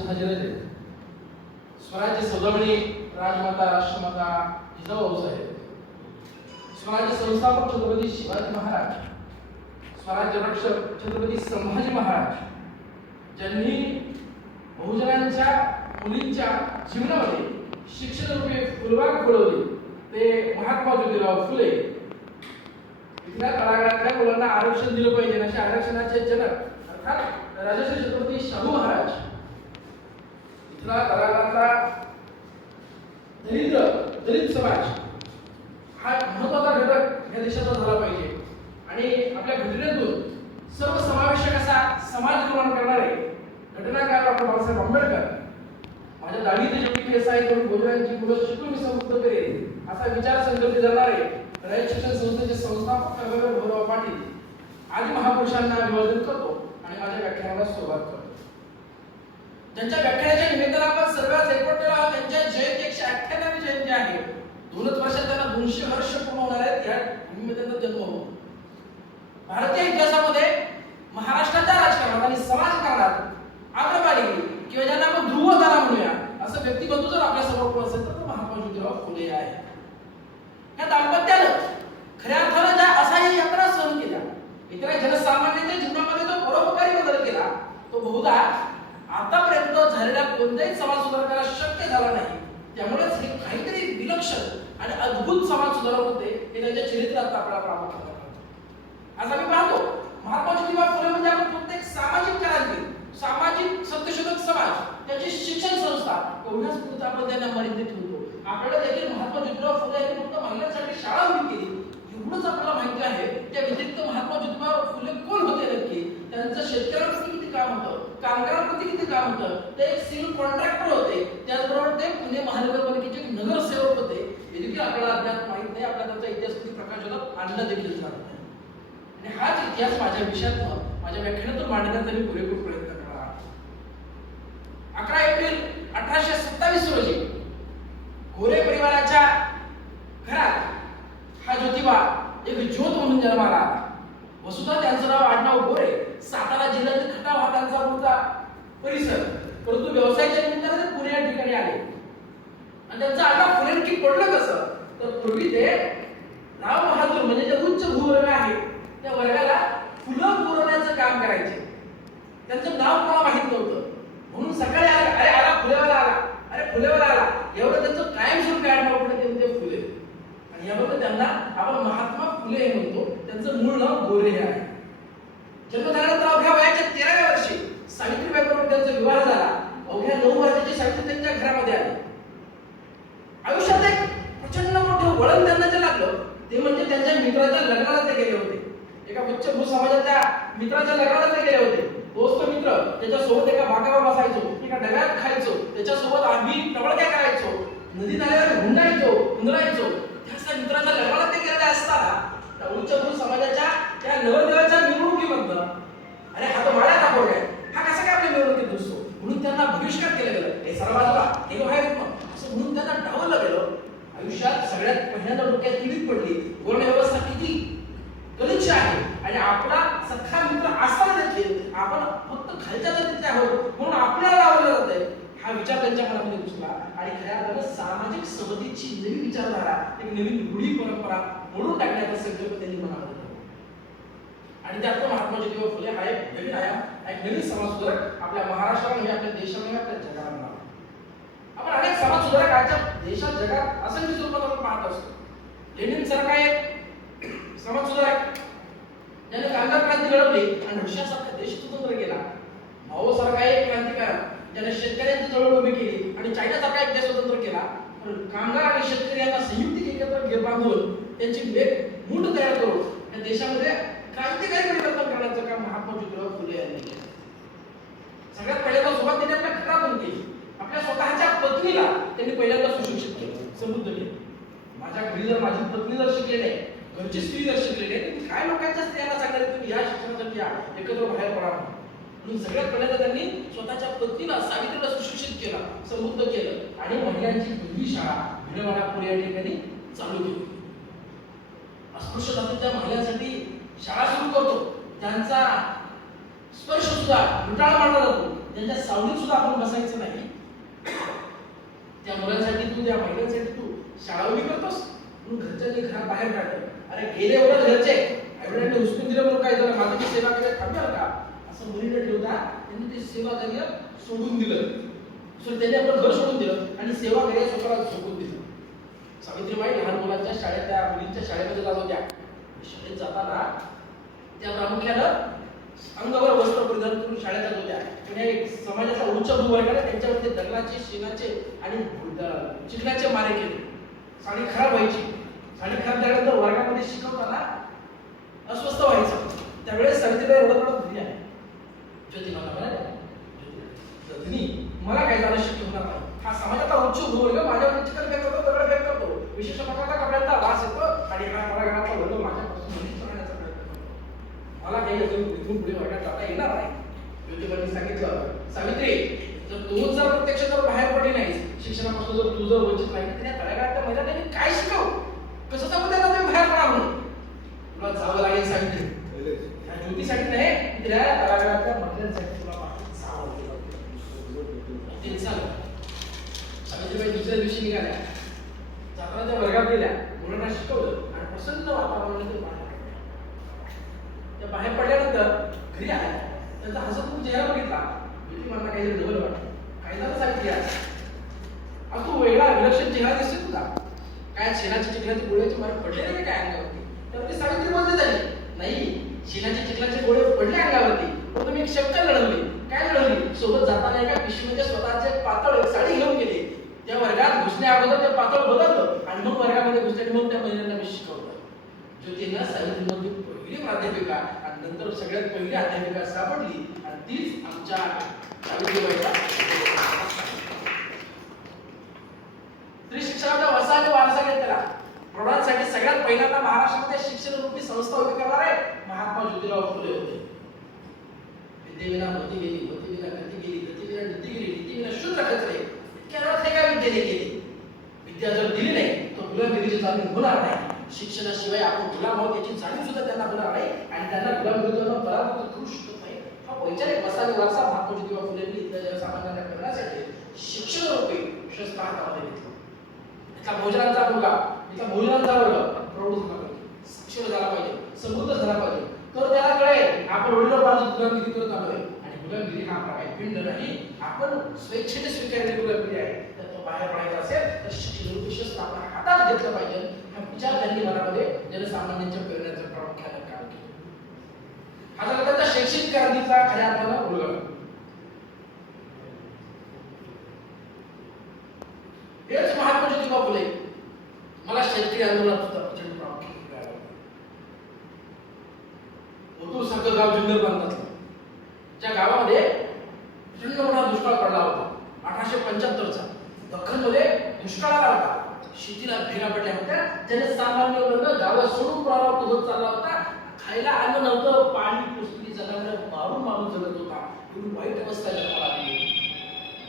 शहाजीराजे स्वराज्य सौदामिनी राजमाता राष्ट्रमाता जिजाऊसाहेब, स्वराज्य संस्थापक छत्रपती शिवाजी महाराज, स्वराज्य रक्षक छत्रपती संभाजी महाराज, ज्यांनी बहुजनांच्या मुलींच्या जीवनामध्ये शिक्षण रूपी फुलबाग फुलवली ते महात्मा ज्योतिराव फुले. इथल्या तळागाळातल्या मुलांना आरक्षण दिलं पाहिजे अशा आरक्षणाचे जनक अर्थात राजश्री छत्रपती शाहू महाराज. इथला तळागाळातला दलित समाज हा महत्वाचा घटक या देशाचा झाला पाहिजे आणि आपल्या घटनेतून सर्वसमावेशक असा समाज निर्माण करणारे घटनाकार डॉक्टर बाबासाहेब आंबेडकर माझ्या दाढीत जेवढी केस आहे तेवढी बहुजनांची मुलं शिकून मी समृद्ध करेन असा विचार संकल्पित करणारे रयत शिक्षण संस्थेचे संस्थापक कर्मवीर भाऊराव पाटील आदी महापुरुषांना अभिवादन करतो आणि माझ्या व्याख्यानाला सुरुवात करतो. त्यांच्या व्याख्यानाच्या निमित्तानं आपण सर्वच एकवटलेलो आहोत. त्यांच्या जयंती 198वी जयंती आहे. 2 वर्षात त्यांना 200 वर्ष पूर्ण होणार आहेत. या भूमीमध्ये त्यांचा जन्म होतो. भारतीय इतिहासामध्ये महाराष्ट्राच्या राजकारणात आणि समाजकारणात आम्रपाली किंवा ज्यांना आपण ध्रुवतारा म्हणूया असं व्यक्तिमत्व जर आपल्या समोर कोण असेल तर महात्मा ज्योतिराव फुले आहे. या दाम्पत्यानं खऱ्या अर्थानं ज्या असाह्य यात्रा सहन केल्या, इतर जनसामान्यांच्या जीवनामध्ये जो परोपकारी बदल केला तो बहुधा आतापर्यंत झालेल्या कोणत्याही समाज सुधारकाला शक्य झाला नाही. त्यामुळेच हे काहीतरी विलक्षण आणि अद्भुत समाज सुधारक होते हे त्यांच्या चरित्रात आपल्याला प्रामुख्याने कळतं. आज आम्ही पाहतो महात्मा ज्योतिराव फुले म्हणजे आपण प्रत्येक सामाजिक क्रांती, सामाजिक सत्यशोधक समाज, त्याची शिक्षण संस्था एवढ्याच पुरता आपण त्यांना मर्यादित ठेवतो. आपल्याला देखील महात्मा ज्योतिराव फुले यांनी फक्त महिलांसाठी शाळा उभी केली एवढंच आपल्याला माहिती आहे. त्या व्यतिरिक्त महात्मा ज्योतिराव फुले कोण होते नक्की, त्यांचं शेतकऱ्यांप्रती किती काम होतं, कामगारांप्रती किती काम होतं, ते एक सिव्हिल कॉन्ट्रॅक्टर होते, त्याचबरोबर ते पुणे महानगरपालिकेचे नगरसेवक होते हे देखील आपल्याला अज्ञात माहित नाही. आपल्याला त्यांचा इतिहास किती प्रकाशनात आणला देखील जात नाही आणि हाच इतिहास माझ्या विषयात माझ्या व्याख्यानातून मांडण्याचा मी पुरेपूर प्रयत्न करणार आहे. 11 एप्रिल 1827 रोजी गोरे परिवाराच्या घरात हा ज्योतिबा एक ज्योत म्हणून जन्माला आला. वसुधा त्यांचं नाव आडनाव गोरे. सातारा जिल्ह्यातील खटाव हा त्यांचा मूळचा परिसर, परंतु व्यवसायाच्या निमित्ताने ते पुणे या ठिकाणी आले आणि त्यांचं आडनाव फुले नक्की पडलं कसं तर पूर्वी ते नाव बहादूर म्हणजे जे उच्च भूवर्ग आहे त्या वर्गाला फुलं पुरवण्याचं काम करायचे. त्यांचं नाव कोणाला माहित नव्हतं म्हणून सकाळी अरे आला फुलेवाला आला, अरे फुलेवाला आला एवढं त्यांचं कायमस्वरूपी आडनाव पडलं ते फुले आणि याबद्दल त्यांना आपण महात्मा फुले हे म्हणतो. त्यांचं मूळ नाव गोरे हे आहे. जन्मधारणानंतर अवघ्या वयाच्या 13व्या वर्षी सावित्रीबाईबरोबर त्यांचा विवाह झाला. अवघ्या 9 वर्षाची सावित्री त्यांच्या घरामध्ये आली. आयुष्यात एक प्रचंड मोठं वळण त्यांना जे लागलं ते म्हणजे त्यांच्या मित्राच्या लग्नाला ते गेले होते. एका उच्च भू समाजाच्या मित्राच्या लग्नाला ते गेले होते. दोस्त मित्र त्याच्यासोबत एका भागावर बसायचो, एका डब्यात खायचो, त्याच्यासोबत आम्ही टवळक्या करायचो, नदी नाल्यावर हुंडायचो, उंदरायचो. त्या मित्राच्या लग्नाला ते गेलेले असताना त्या उच्च भू समाजाच्या त्या नवरदेवाच्या मिरवणुकीमधनं अरे हा तो माळ्याचा पोरगा आहे, हा कसा काय आपल्या मिरवणुकीत घुसतो म्हणून त्यांना बहिष्कार केला गेला. हे सर्व बाजूला हे बाहेर असं म्हणून त्यांना डावलं गेलं. आयुष्यात सगळ्यात पहिल्यांदा डोक्यात किडीत पडली वर्ण व्यवस्था किती गलिच्छ आहे आणि आपला सख्खा मित्र असताना देखील आपण फक्त खालच्या जातीचे आहोत म्हणून आपल्याला लावलं जातंय हा विचार त्यांच्या मनामध्ये घुसला आणि खऱ्या अर्थानं सामाजिक समतेची नवी विचारधारा, एक नवीन रूढी परंपरा मोडून टाकण्याचा संकल्प त्यांनी मनामध्ये ठेवला आणि त्यात महात्मा ज्योतिराव फुले हा एक नवीन आयाम, एक नवीन समाज सुधारक आपल्या महाराष्ट्रामध्ये, आपल्या देशामध्ये, आपल्या जगाला मिळाला. आपण अनेक समाज सुधारक आजच्या देशात जगात असंख्य स्वरूपात आपण पाहत असतो. लेनिन सारखा एक समाज सुधारक ज्याने कामगार क्रांती घडवली आणि रशियासारखा देश स्वतंत्र केला. माओ सारखा एक क्रांतिकारक ज्याने शेतकऱ्यांची चळवळ उभी केली आणि चायनासारखा एक देश स्वतंत्र केला. पण कामगार आणि शेतकरी यांना संयुक्त एकत्र बांधून त्यांची एक मूठ तयार करून या देशामध्ये क्रांतिकारी परिवर्तन करण्याचं काम महात्मा ज्योतिराव फुले यांनी केलं. सगळ्यात पहिल्यांदा सुरुवात त्यांनी आपल्या घरातून केली. आपल्या स्वतःच्या पत्नीला त्यांनी पहिल्यांदा सुशिक्षित केलं, समृद्ध केलं. माझ्या घरी जर माझी पत्नी जर शिकलेली आहे, घरची स्त्री जर शिकलेली आहे, तर काय लोकांच्या स्त्रियांना सांगणार तुम्ही या शिक्षणासाठी या, एकत्र बाहेर पडा म्हणून सगळ्यात पहिल्यांदा त्यांनी स्वतःच्या पत्नीला सावित्रीला सुशिक्षित केलं, समृद्ध केलं आणि महिलांची पहिली शाळा भिडवाडापूर या ठिकाणी चालू केली. अस्पृश्य जातीच्या महिलांसाठी शाळा सुरू करतो, त्यांचा स्पर्श सुद्धा लुटाळा मानला जातो, त्यांच्या सावलीत सुद्धा आपण बसायचं नाही. त्या मुलांसाठी तू, त्या महिलांसाठी तू शाळा उभी करतोस म्हणून घरच्यांनी घरात बाहेर काढलं. अरे गेले एवढं घरचे आईवडिलांनी उचलून दिलं म्हणून काय झालं, माझी सेवा करायला थांबणार का असं मुलीने ठेवता त्यांनी ते सेवा कार्य सोडून दिलं. सो त्यांनी आपलं घर सोडून दिलं आणि सेवा कार्य स्वतःला झोकून दिलं. सावित्रीबाई लहान मुलांच्या शाळेत, त्या मुलींच्या शाळेमध्ये जात होत्या. शाळेत जाताना त्या प्रामुख्यानं अंगावर वस्त्र परिधान करून शाळेत जात होत्या. त्याने समाजाच्या उच्च भूवर्गाने त्यांच्यावरती दगडाचे, शेणाचे आणि चिखलाचे मारे केले. साडी खराब व्हायची. साडी खराब झाल्यानंतर वर्गामध्ये शिकवताना अस्वस्थ व्हायचं. त्यावेळेस सावित्रीबाई रडत घरी आहे. ज्योती मला म्हणाले, मला काय झालं शक्य होणार नाही. हा समाजाचा उच्च भूवर्ग माझ्यावर चिखल फेक करतो, दगड फेक करतो, विशेष प्रकारचा कपड्यांचा वास येतो आणि हा मला घराचा वर्ग माझ्यापासून मुलीच राहण्याचा प्रयत्न करतो. मला काही अजून इथून पुढे वर्गात जाता येणार नाही. ज्योतिबाईंनी सांगितलं, सावित्री तू जर प्रत्यक्ष जर बाहेर पडली नाहीस, शिक्षणापासून जर तू जर वंचित नाही, तर या तळागाळातल्या महिलांनी काय शिकव, कसं सांगू त्यांना तुम्ही बाहेर पडा म्हणून. तुला जावं लागेल सावित्री. त्या ज्योतीसाठी नाही, त्या तळागाळातल्या महिलांसाठी तुला जावं लागेल. सावित्रीबाई दुसऱ्या दिवशी निघाल्या. जाताना त्या वर्गात गेल्या, मुलांना शिकवलं आणि प्रसन्न वातावरणामध्ये बाहेर पडल्या. त्या बाहेर पडल्यानंतर घरी आल्या. त्यांचा हसतमुख चेहरा बघितला. मला काहीतरी डबल वाटलं. काय झालं सावित्री आज तू वेगळा विलक्षण चेहरा दिसतोय तुला. काय शेणाची चिखलाचे गोळ्याचे मारे पडले नाही काय अंगावरती? तर ती सावित्री बोलते झाली, नाही शेणाचे चिखलाचे गोळे पडले अंगावरती, पण तुम्ही एक शब्द लढवली. काय लढवली? सोबत जाताना एका पिशवीमध्ये स्वतःचे पातळ साडी घेऊन गेले. त्या वर्गात घुसण्या अगोदर ते पातळ बदललं आणि मग वर्गामध्ये घुसले. मग त्या महिलांना मी शिकवलं. ज्योतींना सावित्रीमध्ये पहिली प्राध्यापिका आणि नंतर सगळ्यात पहिली अध्यापिका सापडली आणि तीच आमच्या सावित्रीबाईचा स्त्री शिक्षणाचा वसा आणि वारसा घेतला. प्रौढांसाठी सगळ्यात पहिल्यांदा महाराष्ट्रामध्ये शिक्षण रूपी संस्था उभी करणार आहे महात्मा ज्योतिराव फुले होते. विद्येविना मती गेली, मतीविना गती गेली, गतीविना नीती गेली, नीतीविना शूद्र खचले. इतक्या अर्थ एका विद्येने केली. विद्या जर दिली नाही तर गुलामगिरीची जाणीव होणार नाही. शिक्षणाशिवाय आपण गुलाम आहोत याची जाणीव सुद्धा त्यांना होणार नाही आणि त्यांना गुलामगिरीतून पराभूत करू शकत नाही. हा वैचारिक वसाहती वारसा महात्मा ज्योतिबा फुलेंनी इथल्या सामान्यांना करण्यासाठी शिक्षण रूपी शस्त्र हातामध्ये घेतलं. इथला भोजनांचा मुलगा, इथला भोजनांचा वर्ग प्रौढ झाला पाहिजे, साक्षर झाला पाहिजे, समृद्ध झाला पाहिजे. तर त्याला कळेल आपण वडिलोपार्जित गुलामगिरी करत आलोय आणि गुलामगिरी हा आपला काही पिंड नाही. आपण स्वेच्छेने स्वीकारलेली गुलामगिरी आहे. तर तो बाहेर पडायचा असेल तर शिक्षण रूपी शस्त्र आपण हातात घेतलं पाहिजे. हा विचार त्यांनी मनामध्ये जनसामान्यांच्या प्रेरणाचं प्रामुख्यानं काम केलं. हा झाला त्यांचा शैक्षणिक कारकिर्दीचा खऱ्या अर्थानं उलगडा. हेच महात्मा ज्योतिबा फुले मला शेतकरी आंदोलनात सुद्धा प्रचंड प्रामुख्याने मिळालं. ओतूर सारखं गाव जुन्नर प्रांतातलं, ज्या गावामध्ये प्रचंड मोठा दुष्काळ पडला होता 1875चा. दख्खनमध्ये दुष्काळ आला होता. शेतीला भेगा पडल्या होत्या. जनसामान्य वर्ग गावात सोडून प्रारंभ होत चालला होता. खायला अन्न नव्हतं, पाणी पुसली, जनावरं मारून मारून जगत होता. एवढी वाईट अवस्था जन्माला आली.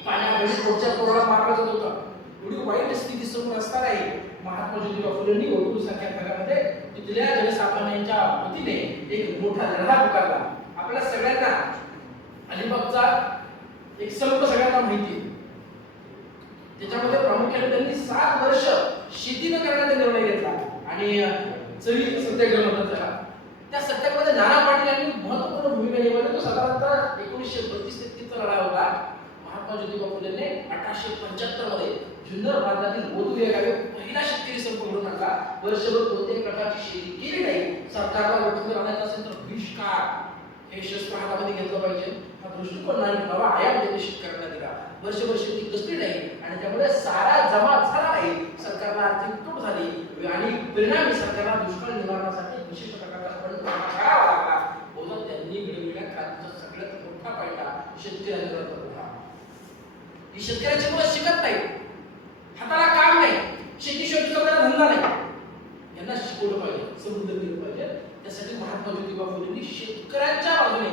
पाण्याखाली पोटच्या पोराला मारलं जात होतं. एवढी वाईट स्थिती समोर असतानाही महात्मा ज्योतिबा फुलेंनी ओतूर सारख्या भागामध्ये तिथल्या जनसामान्यांच्या वतीने एक मोठा लढा पुकारला. आपल्या सगळ्यांना अलिबागचा एक संप सगळ्यांना माहिती आहे. त्याच्यामध्ये प्रामुख्याने त्यांनी 7 वर्ष शेती न करण्याचा निर्णय घेतला आणि चरी सत्याग्रह म्हणतात त्याला. त्या सत्याग्रहामध्ये नाना पाटील यांनी महत्त्वपूर्ण भूमिका निभावली. तो साधारणतः 1932-33 चा लढा होता. महात्मा ज्योतिबा फुलेंनी 1875 मध्ये जुन्नर प्रांतातील ओतूर या गावी पहिला शेतकरी संप घडवून आणला. वर्षभर कोणत्याही प्रकारची शेती केली नाही. सरकारला वठून राहण्याचा असेल तर बहिष्कार हे शस्त्र हातामध्ये घेतलं पाहिजे. हा दृष्टिकोन नवा आयाम त्यांनी शेतकऱ्यांना दिला. वर्षभर शेती कसली नाही आणि त्यामुळे सारा जमा झाला नाही. सरकारला आर्थिक तूट झाली आणि परिणामी सरकारला दुष्काळ निवारणासाठी विशेष प्रकारचा फंड करावा लागला. बहुधा त्यांनी घडविलेल्या क्रांतीचा सगळ्यात मोठा फायदा शेतकरी आंदोलनाचा होता. ही शेतकऱ्याची मुलं शिकत नाही, हाताला काम नाही, शेतीशिवाय दुसरा धंदा नाही. यांना शिकवलं पाहिजे, समृद्ध केलं पाहिजे. त्यासाठी महात्मा ज्योतिबा फुलेंनी शेतकऱ्यांच्या बाजूने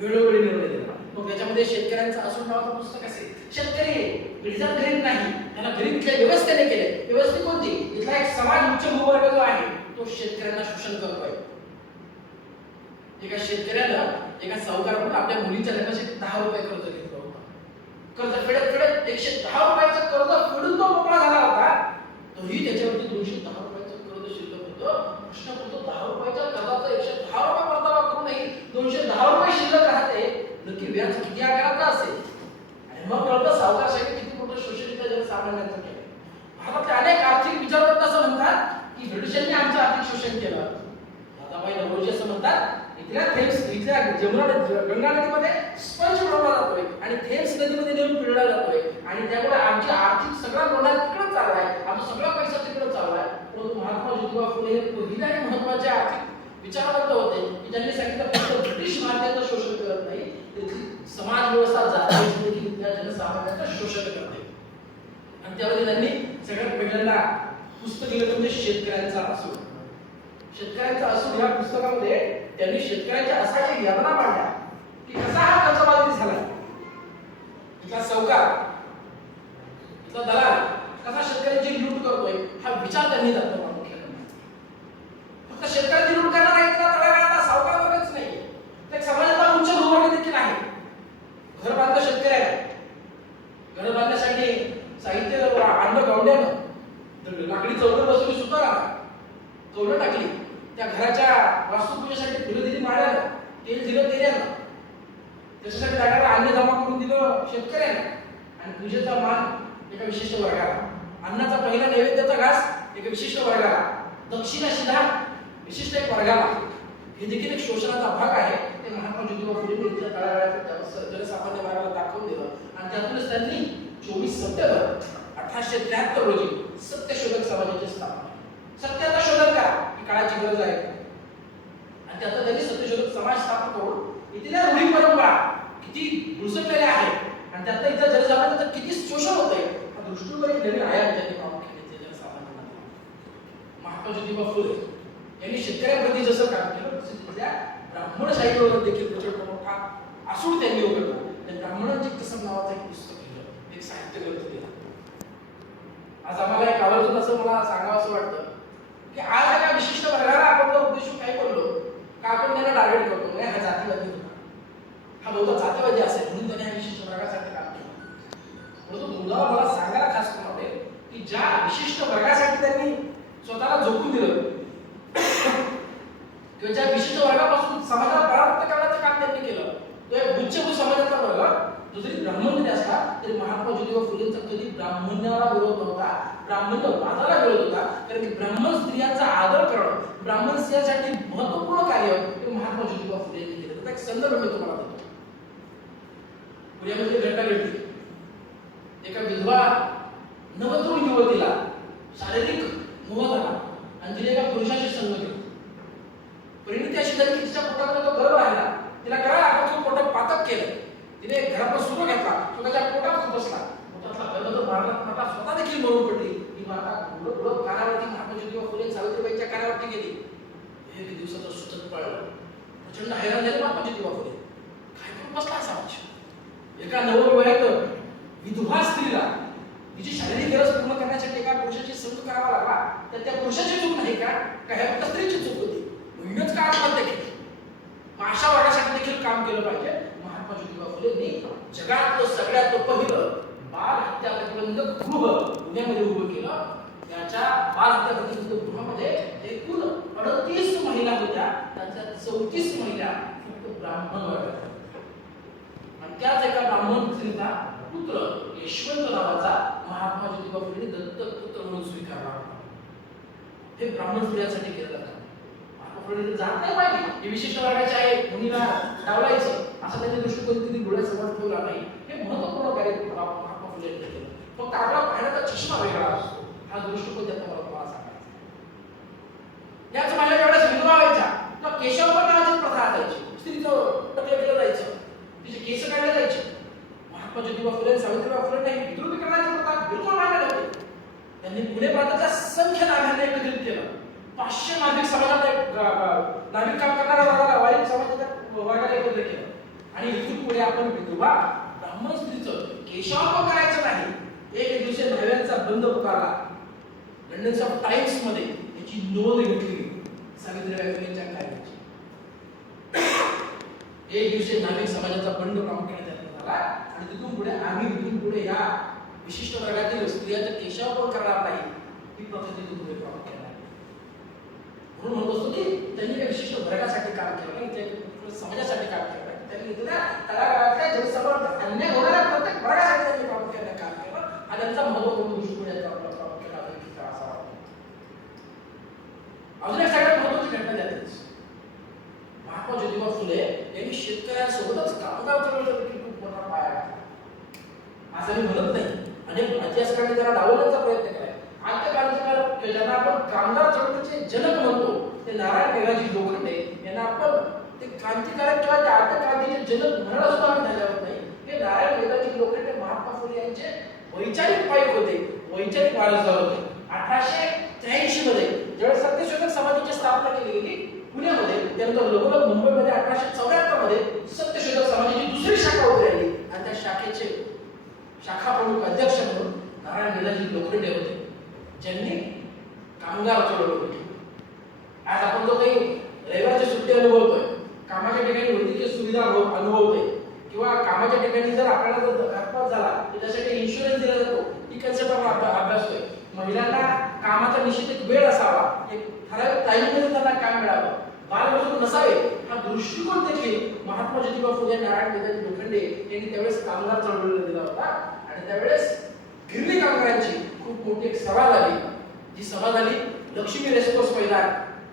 वेळोवेळी निर्णय दिला. मग याच्यामध्ये शेतकऱ्यांचं असून नावाचं पुस्तक असेल. शेतकरी रिझर्व गरीब नाही, त्याला गरीबच्या व्यवस्थेने केले. व्यवस्था कोणती? इथला एक समाज उच्च भूवर्ग जो आहे तो शेतकऱ्यांना शोषण करतोय. एका शेतकऱ्याला एका सावकाराकडून आपल्या मुलीच्या लग्नासाठी 10 रुपये कर्ज घेतलं होतं. कर्ज फेडत फेडत 110 रुपयाचं कर्ज फेडून तो मोकळा झाला होता. तोही त्याच्यावरती 210 रुपयाचं कर्ज शिल्लक होतं. प्रश्न पडतो, 10 रुपयाच्या कर्जाचा 110 रुपये परतावा करूनही 210 रुपये शिल्लक राहते. नक्की व्याज किती आकाराचा असेल? आणि मग कळतं सावकारासाठी किती मोठं शोषण इथं जनसामान्यांचं केलं. भारतातले अनेक आर्थिक विचारवंत असं म्हणतात की ब्रिटिशांनी आमचं आर्थिक शोषण केलं. दादाभाई नौरोजी असं म्हणतात, इथल्या जमुना गंगा नदीमध्ये स्पंज बनवला जातोय आणि थेम्स नदीमध्ये नेऊन पिळला जातोय आणि त्यामुळे आमची आर्थिक सगळा गोंधळ तिकडे चालू आहे, आमचा सगळा पैसा तिकडे चालू आहे. परंतु महात्मा ज्योतिबा फुले हे पहिले आणि महत्त्वाचे आर्थिक विचारवंत होते की ज्यांनी सांगितलं फक्त ब्रिटिश भारताचं शोषण करत नाही, त्याची समाज व्यवस्था जाती देखील त्या जनसामान्यांचं शोषण करते. आणि त्यामध्ये त्यांनी सगळ्यात पहिल्यांदा पुस्तक लिहिलं म्हणजे शेतकऱ्यांचा असूड. शेतकऱ्यांचा असूड या पुस्तकामध्ये त्यांनी शेतकऱ्यांच्या असाची यातना मांडल्या की कसा हा कर्जबाजारी झाला, इथला सावकार, इथला दलाल कसा शेतकऱ्यांची लूट करतोय हा विचार त्यांनी दाखवला. फक्त शेतकऱ्यांची लूट करणार आहे इथला तळागाळातला सावकार वर्गच नाही, तर समाजाचा उच्च भूवर्ग देखील आहे. घर बांधलं शेतकऱ्याला, घर बांधण्यासाठी साहित्य आणलं गावड्यानं, लाकडी चौकट बसवली सुताराला, कौलं टाकली, त्या घराच्या वास्तुपूजेसाठी फुलं दिली माळ्यानं, तेल दिलं तेल्यानं, त्याच्यासाठी जागाला अन्न जमा करून दिलं शेतकऱ्यानं आणि पूजेचा मान एका विशिष्ट वर्गाला, अन्नाचा पहिला नैवेद्याचा घास एका विशिष्ट वर्गाला, दक्षिणा शिधा विशिष्ट एक वर्गाला. हे देखील एक शोषणाचा भाग आहे. ते महात्मा ज्योतिबा फुलेंनी इथल्या तळागाळात जनसामान्य वर्गाला दाखवून दिलं आणि त्यातूनच त्यांनी 24 सप्टेंबर 1873 रोजी सत्यशोधक समाजाची स्थापना. सत्याचा शोधन करा ही काळाची गरज आहे आणि त्याचा त्यांनी सत्यशोधक समाज स्थापन करून इथल्या रूढी परंपरा किती घुसटलेल्या आहेत आणि त्यातलं इथं जनसामान्यांचं किती शोषण होतंय हा दृष्टीवर एक नवीन आयाम त्यांनी प्रामुख्याने जनसामान्यांना. महात्मा ज्योतिबा फुले यांनी शेतकऱ्यांप्रती जसं काम केलं तसं तिथल्या ब्राह्मणशाहीवर देखील प्रचंड मोठा आसूड त्यांनी उघडला. आणि ब्राह्मणांची कसम नावाचं एक पुस्तक लिहिलं, एक साहित्य ग्रंथ दिला. आज आम्हाला एक आवडतं असं मला सांगावं असं वाटतं की आज एका विशिष्ट वर्गाला आपण जर उद्देशून काय बोललो का आपण त्यांना टार्गेट करतो, नाही हा जातीवादी होता, हा बहुधा जातीवादी असेल म्हणून त्याने ह्या विशिष्ट वर्गासाठी काम केलं. परंतु मुलाला मला सांगायला खास करून आवडेल की ज्या विशिष्ट वर्गासाठी त्यांनी स्वतःला झोकून दिलं किंवा ज्या विशिष्ट वर्गापासून समाजाला परावृत्त करण्याचं काम त्यांनी केलं, तो एक उच्चभू समाजाचा वर्ग, जो जरी ब्राह्मण जरी असला तरी महात्मा ज्योतिबा फुलेंचा कधी ब्राह्मणाला विरोध नव्हता, ब्राह्मण्यवादाला विरोध होता. कारण की ब्राह्मण स्त्रियांचा आदर करणं, ब्राह्मण स्त्रियांसाठी महत्वपूर्ण कार्य हे महात्मा ज्योतिबा फुलेंनी केलं. त्याचा एक संदर्भ मी तुम्हाला देतो. पुण्यामध्ये घटना घडली, एका विधवा नवतरुण युवतीला शारीरिक मोह झाला आणि तिने एका पुरुषाशी संग केला. परिणिती अशी झाली की तिच्या पोटात तो गर्भ राहिला, तिला कळालं आपण पोटात पातक केलं, तिने घरात सुरू घेतला, स्वतःच्या पोटात बसला, पोटातला गर्भ तो मारला, स्वतः देखील मरून पडली. ही माता पुढं कानावरती महात्मा ज्योतिबा फुले सावित्रीबाईंच्या कानावरती गेली. एक दिवसाचं सुचत पडलं, प्रचंड हैराण झाले महात्मा ज्योतिबा फुले, काय करून बसला समाज. एका नवविवाहित विधवा स्त्रीला तिची शारीरिक गरज पूर्ण करण्यासाठी एका पुरुषाची संग करावा लागला, तर त्या पुरुषाची चूक नाही का ह्या फक्त स्त्रीची चूक होती, म्हणूनच का आत्महत्या केली. अशा वर्गासाठी देखील काम केलं पाहिजे. महात्मा ज्योतिबा फुलेंनी जगातलं सगळ्यात पहिलं बाल हत्या प्रतिबंधक गृह पुण्यामध्ये उभं केलं. त्याच्या बाल हत्या प्रतिबंधक गृहामध्ये एकूण 38 महिला होत्या, त्याच्या 34 महिला फक्त ब्राह्मण वर्गात. आणि त्याच एका ब्राह्मण स्त्रीचा पुत्र यशवंत नावाचा महात्मा ज्योतिबा फुलेंनी दत्तक पुत्र म्हणून स्वीकारला. हे ब्राह्मण स्त्रियांसाठी केलं जातं. जात नाही पाहिजे हे विशिष्ट वर्गाचे आहे, मुलीला डावलायचं असं त्यांच्या दृष्टिकोन तिने डोळ्यासमोर ठेवला नाही. हे महत्वपूर्ण कार्य महात्मा फुले यांनी केलं. फक्त आपला पाहण्याचा चष्मा वेगळा असतो, हा दृष्टिकोन त्याचा मला सांगायचा. याच माझ्या एवढ्याच विधवा व्हायच्या, तर केशवपर नावाची प्रथा असायची, स्त्रीचं टकलं केलं जायचं, तिचे केस काढले जायचे. महात्मा ज्योतिबा फुले सावित्रीबाई फुलेंना ही विद्रुपी करण्याची प्रथा बिलकुल मान्य नव्हती. त्यांनी पुणे प्रांताच्या संख्य नागांना एकत्रित केलं. 500 नागरिक समाजात नागरिक काम करणारा वर्गाला वाईट समाजाच्या वर्गाला एकत्र केलं आणि इथून पुढे आपण विधवा ब्राह्मण स्त्रीचं केशावपर करायचं नाही. एक दिवशी न्हाव्यांचा बंद पुकारला. लंडन ऑफ टाइम्स मध्ये याची नोंद घेतली सावित्रीबाई फुलेंच्या कार्याची. एक दिवशी नागरिक समाजाचा बंड प्रामुख्याने त्यात झाला आणि तिथून पुढे आम्ही तिथून पुढे या विशिष्ट वर्गातील स्त्रियांच्या केशावर करणार नाही ही प्रथा तिथून पुढे प्रामुख्याने आली. म्हणून म्हणत असतो की त्यांनी या विशिष्ट वर्गासाठी काम केलं नाही, ते समाजासाठी काम केलं नाही. त्यांनी इथल्या तळागाळातल्या जनसमोर अन्याय होणाऱ्या प्रत्येक वर्गासाठी त्यांनी प्रामुख्याने काम केलं आणि त्यांचा महत्त्वपूर्ण दृष्टिकोन याचा आपला प्रामुख्याने अधोरेखित असावा. अजून एक सगळ्यात महत्त्वाची घटना त्यातच महात्मा ज्योतिबा फुले यांनी शेतकऱ्यांसोबतच कामगार चळवळीला देखील खूप मोठा पाया घातला. असं मी म्हणत नाही, अनेक इतिहासकारांनी त्याला डावलण्याचा प्रयत्न केला. आजच्या काळात ज्यांना आपण कामगार चळवळीचे जनक म्हणतो ते नारायण मेघाजी लोखंडे यांना आपण ते क्रांतिकारक किंवा त्या आद्य क्रांतीचे जनक म्हणायला सुद्धा आम्ही झाल्यावर नाही. हे नारायण मेघाजी लोखंडे महात्मा फुले यांचे वैचारिक पाईक होते, वैचारिक वारसदार होते. 1883 मध्ये ज्यावेळेस सत्यशोधक समाजाची स्थापना केली गेली पुण्यामध्ये, त्यानंतर लगोलग मुंबईमध्ये 1874 मध्ये सत्यशोधक समाजाची दुसरी शाखा उभी राहिली आणि त्या शाखेचे शाखा प्रमुख अध्यक्ष म्हणून नारायण मेघाजी लोखंडे होते, ज्यांनी कामगार चळवळ केली. आज आपण जो काही रविवारची सुट्टी अनुभवतोय, कामाच्या ठिकाणी वैद्यकीय सुविधा अनुभवतोय किंवा कामाच्या ठिकाणी जर आपल्याला जर अपघात झाला तर त्यासाठी इन्शुरन्स दिला जातो, ही कन्सेप्ट आपण अभ्यासतोय. महिलांना कामाचा निश्चित एक वेळ असावा, एक ठराविक टाइममध्ये त्यांना काम मिळावं, बालमजूर नसावे, हा दृष्टिकोन देखील महात्मा ज्योतिबा फुले नारायण मेघाजी लोखंडे यांनी त्यावेळेस कामगार चळवळीला दिला होता. आणि त्यावेळेस गिरणी कामगारांची खूप मोठी एक सभा झाली. जी सभा झाली लक्ष्मी रेसकोर्स मैदान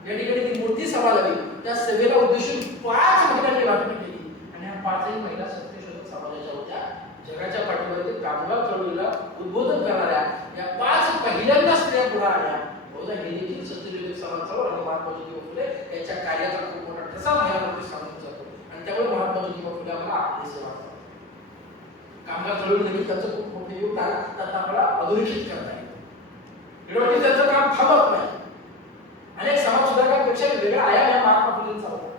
या ठिकाणी ती मोठी सभा झाली. त्या सभेला उद्देशून 5 महिलांनी भाषण केली आणि ह्या 5ही महिला सत्यशोधक समाजाच्या होत्या. जगाच्या पाठीवर कामगार चळवळीला उद्बोधन करणाऱ्या या 5 पहिल्यांदा स्त्रिया पुढे आल्या. बहुधा हे देखील सत्यशोधक समाजावर आणि महात्मा ज्योतिबा फुले यांच्या कार्याचा खूप मोठा ठसा महिलांमध्ये सांगून जातो आणि त्यामुळे महात्मा ज्योतिबा फुले आम्हाला आपले सेवा कामगार चळवळीनिमित्त त्यांचं खूप मोठे योगदान त्यात आपल्याला अधोरेखित करता येतं. एवढं त्यांचं काम थांबत नाही. अनेक समाज सुधारकांपेक्षा वेगळा आयाम या महात्मा फुलेंचा होता.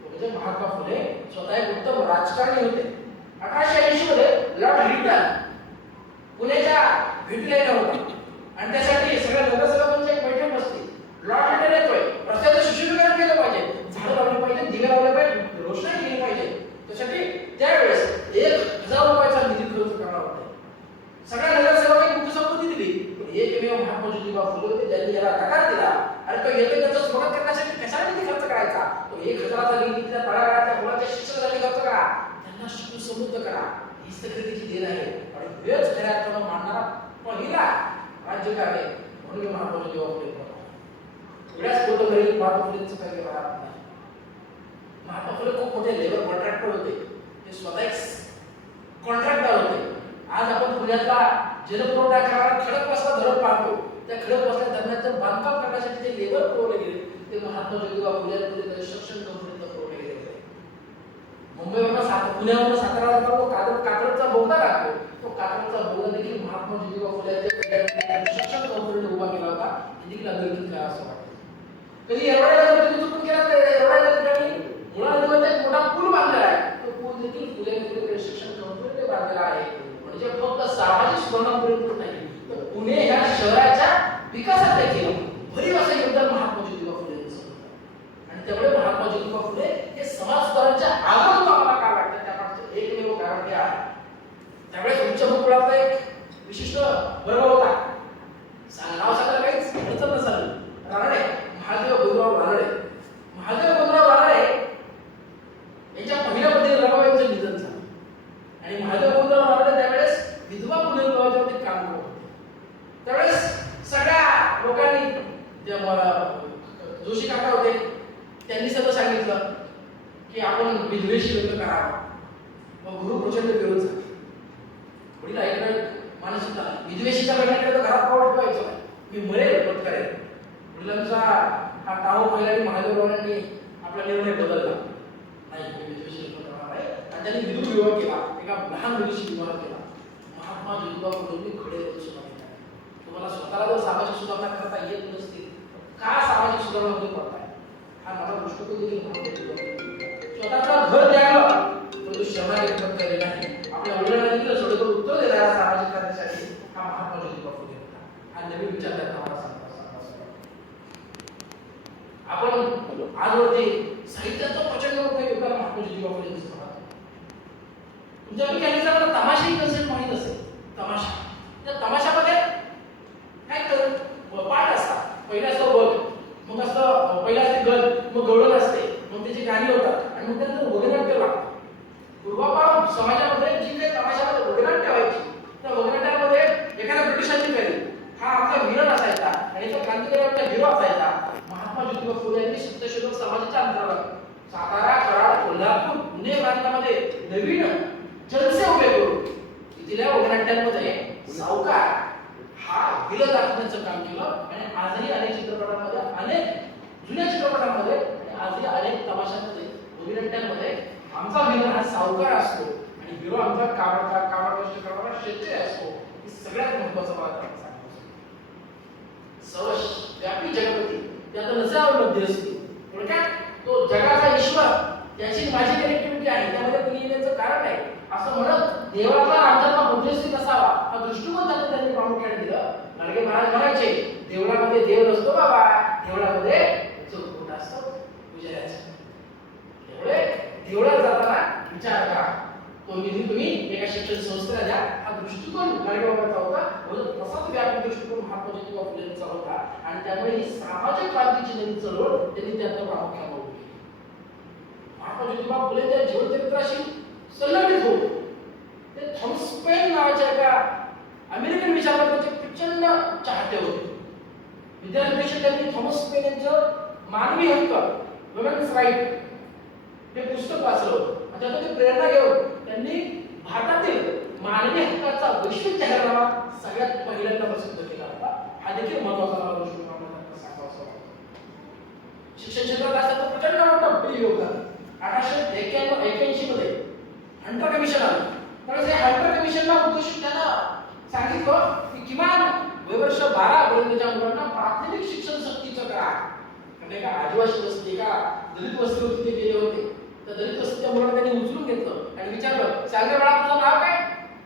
म्हणजे महात्मा फुले स्वतः एक उत्तम राजकारणी होते. 1880 मध्ये लॉर्ड रिटन पुण्याच्या भेटीला होता आणि त्यासाठी सगळ्या नगरसेवकांची एक बैठक बसली. लॉर्ड रिटन येतोय, रस्त्याचं सुशोभीकरण केलं पाहिजे, झाडं लावली पाहिजे, दिवे लावले पाहिजे, रोषणाई केली पाहिजे. त्यासाठी त्यावेळेस 1000 रुपयाचा निधी खर्च करणार होते. सगळ्या नगरसेवकांनी मोठी संपत्ती दिली, पण एकमेव महात्मा ज्योतिबा फुले होते ज्यांनी याला नकार दिला. आणि तो येतोय त्याचं स्वागत करण्यासाठी कशाला निधी खर्च करायचा? तो 1000चा निधी त्या तळागाळाच्या मुलाच्या शिक्षणासाठी खर्च करा, त्यांना शिकून समृद्ध करा, हीच तर खरेदीची देण आहे. आणि हेच खऱ्या अर्थानं मानणारा पहिला राज्यकारणी म्हणून महात्मा ज्योतिबा फुले होता. एवढ्याच पोटभरी महात्मा फुलेंचं काही राहत नाही. महात्मा फुले खूप मोठे लेबर कॉन्ट्रॅक्टर होते. ते स्वतः एक कॉन्ट्रॅक्टर होते. आज आपण पुण्यातला जलपुरवठा करणारा खडकवासला धरण पाहतो. त्या खडकवासला धरणाचं बांधकाम करण्यासाठी जे लेबर पुरवले गेले ते महात्मा ज्योतिबा फुले कन्स्ट्रक्शन कंपनीला पुरवले गेले होते. मुंबईवरून पुण्यावरून सातारा जातो कात्रजचा बोगदा लागतो. तो कात्रजचा बोगदा देखील महात्मा ज्योतिबा फुले कन्स्ट्रक्शन कंपनीने उभा केला होता. हे देखील अधोरेखित करा असं वाटतं. कधी एवढ्या चुकून केला तर एवढ्या ठिकाणी मुळा नदीमध्ये एक मोठा पूल बांधलेला आहे. तो पूल देखील फुले कन्स्ट्रक्शन कंपनीने बांधलेला आहे. म्हणजे फक्त सामाजिक सुधारणापर्यंत नाही तर पुणे ह्या शहराच्या विकासात देखील भरीव असं योगदान महात्मा ज्योतिबा फुले यांचं होतं. आणि त्यामुळे महात्मा ज्योतिबा फुले हे समाज सुधारणाच्या आगोदर आम्हाला काय वाटतं त्यामागचं एकमेव कारण हे आहे. त्यावेळेस उच्च भूगोलाचा एक विशिष्ट वर्ग होता. नाव सांगायला काहीच अडचण नसावी. रानडे महादेव गोविंदराव रानडे. महादेव गोविंदराव रानडे यांच्या पहिल्या पत्नी रमाबाईंचं निधन झालं आणि महादेव गोविंदराव रानडे त्यावेळेस विधवा पुनर्विवाहावरती काम करत होते. त्यावेळेस सगळ्या लोकांनी जोशी काका होते त्यांनी सगळं सांगितलं की आपण विधवेशी लग्न करावं. मग गुरु प्रचंड विरोध झाले. वडील ऐकलं मानसिकता विधवेशीच्या लग्नाकडे तर घरात पाऊल ठेवायचं नाही, मी मरेल पण करेल. वडिलांचा हा टाहो पहिल्यांनी महादेवरावांनी आपला निर्णय बदलला. नाही मी विधवेशी लग्न करणार आहे आणि त्यांनी विधू विवाह केला. एका लहान मुलीशी विवाह केला. महात्मा ज्योतिबा फुलेंनी खडे सुधारणा केली. तुम्हाला स्वतःला जर सामाजिक सुधारणा करता येत नसतील का सामाजिक सुधारणामध्ये पडताय? हा मला दृष्टिकोन देखील स्वतःचा घर द्यावं तो शहरात एकत्र केलेला नाही. आपल्या वडिलांना दिलं सोडून उत्तर देणारा सामाजिक कार्यासाठी हा महात्मा ज्योतिबा फुले होता. हा नवीन विचार त्यांना मला सांगा. आपण आजवरती साहित्याचं प्रचंड मोठं योगदान महात्मा ज्योतिबा फुले यांचं होतं. तुमच्यापैकी अनेकांना तमाशा ही कन्सेप्ट माहित असेल. तमाशा, त्या तमाशामध्ये काय कर पाठ असतात. पहिला असतो बघ, मग असतं पहिला असते गल, मग गवळण असते, मग त्याची गाणी होतात आणि मग त्यानंतर वगनाट्य लागतं. पूर्वापार समाजामध्ये जी काही तमाशामध्ये वगनाट्य व्हायची, त्या वगनाट्यामध्ये एखाद्या ब्रिटिशांची फेरी हा आमचा विलन असायचा आणि तो क्रांतिकारकांचा हिरो असायचा. महात्मा ज्योतिबा फुले यांनी सत्यशोधक समाजाच्या अंतर्गत सातारा, कराड, कोल्हापूर, पुणे प्रांतामध्ये नवीन जलसे उभे करून तिथल्या वगनाट्यांमध्ये सावकार हा विलन दाखवण्याचं काम केलं. आणि आजही अनेक चित्रपटांमध्ये, अनेक जुन्या चित्रपटांमध्ये आणि आजही अनेक तमाशांमध्ये वगनाट्यांमध्ये आमचा विलन हा सावकार असतो आणि हिरो आमचा कामाचा कष्ट करणारा शेतकरी असतो. ही सगळ्यात महत्त्वाचं मला सांगायचं. सर्वव्यापी जगपती त्यात नसावलब्धी असते. थोडक्यात तो जगाचा ईश्वर त्याची माझी कनेक्टिव्हिटी आहे, त्यामध्ये तुम्ही येण्याचं कारण आहे असं म्हणत देवाचा राजाचा मध्यस्थी असावा हा दृष्टिकोन त्यांनी प्रामुख्याने दिलं. गाडगे महाराज म्हणायचे, देवळामध्ये देव नसतो बाबा, देवळामध्ये चौकट असतो पुजाऱ्याचा. त्यामुळे देवळात जाताना विचार करा, तो निधी तुम्ही एका शिक्षण संस्थेला द्या. हा दृष्टिकोन गाडगेबाबांचा होता. तसाच व्यापक दृष्टिकोन महात्मा ज्योतिबा फुलेंचा होता आणि त्यामुळे ही सामाजिक क्रांतीची नवी चळवळ त्यांनी त्यातनं प्रामुख्याने उभी केली. महात्मा ज्योतिबा फुले त्या जीवनचरित्राशी संलग्नित होते. ते थॉमस पेन नावाच्या एका अमेरिकन विचारवंताचे प्रचंड चाहते होते. विद्यार्थी त्यांनी थॉमस पेन यांचं मानवी हक्क, वुमेन्स राईट हे पुस्तक वाचलं होतं. त्यातून ते प्रेरणा घेऊन त्यांनी भारतातील मानवी हक्काचा वैश्विक जाहीरनामा सगळ्यात पहिल्यांदा प्रसिद्ध केला होता. हा देखील महत्त्वाचा गोष्ट सांगावासा वाटतो. शिक्षण क्षेत्रात असं तर प्रचंड मोठं योगदान. 1881 मध्ये हंटर कमिशन आलं. त्यावेळेस या हंटर कमिशनला उद्देशून त्यानं सांगितलं की किमान वर्ष 12 पर्यंतच्या मुलांना प्राथमिक शिक्षण सक्तीचं करा. कारण एका आदिवासी वस्ती, एका दलित वस्तीवरती ते गेले होते. त्या दलित वस्तीच्या मुलांना त्यांनी उचलून घेतलं आणि विचारलं, सांगे बाळा तुझं नाव काय?